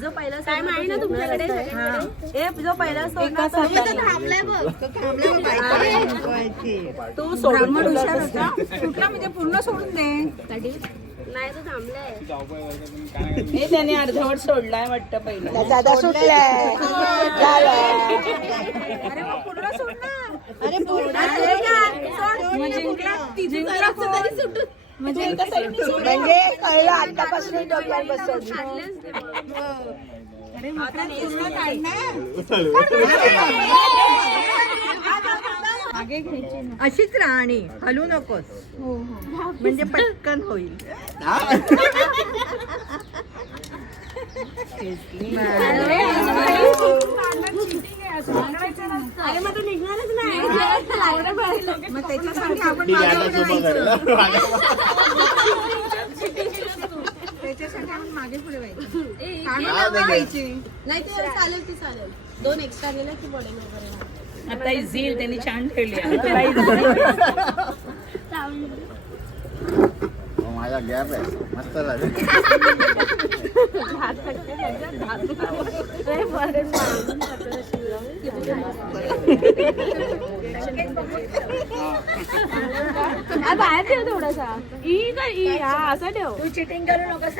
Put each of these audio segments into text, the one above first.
जो पहिला टाइम आहे ना तुमच्याकडे जो पहिला तू ब्राह्मण हुशार होता सुटला म्हणजे पूर्ण सोडून दे नाही तो थांबलाय हे त्याने अर्धवट सोडलाय वाटतं पहिला दादा सुटलाय अरे मग पूर्ण सोड ना अरे म्हणजे कळलं आतापासून डोक्यात बसवली अशीच राहणी हलू नकोस म्हणजे पटकन होईल अरे मग तू निघणारच नाही मग त्याच्यासाठी आपण त्याच्यासाठी आपण मागे पुढे व्हायची नाही ते चालेल ती चालेल 2 एक्स्ट्रा गेल्या की पडेल वगैरे आता झील त्यांनी छान ठेवली माझा गॅप आहे मस्त झाले बाहेर ठेव थोडासा असं ठेव तू चिटिंग करू नकोस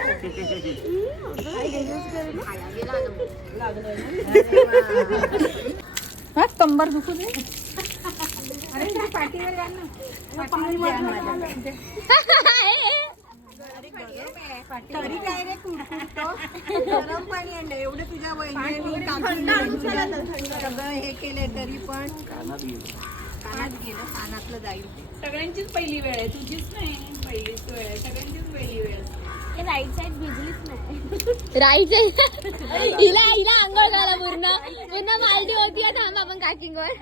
कंबर दुखू दे अरे पाठीवर जा ना तरी काय रे कुडकुडतो गरम पाणी आणलं एवढं तुझ्या वहिनी सगळं हे केलंय तरी पण कानात गेलं कानातलं जाईल सगळ्यांचीच पहिली वेळ आहे तुझीच नाही पहिलीच वेळ आहे सगळ्यांचीच पहिली वेळ आहे राईट साइड भिजलीच नाही राईट साइड हिला आंघोळ झाला पूर्ण माहिती होती थांब आपण काकिंगवर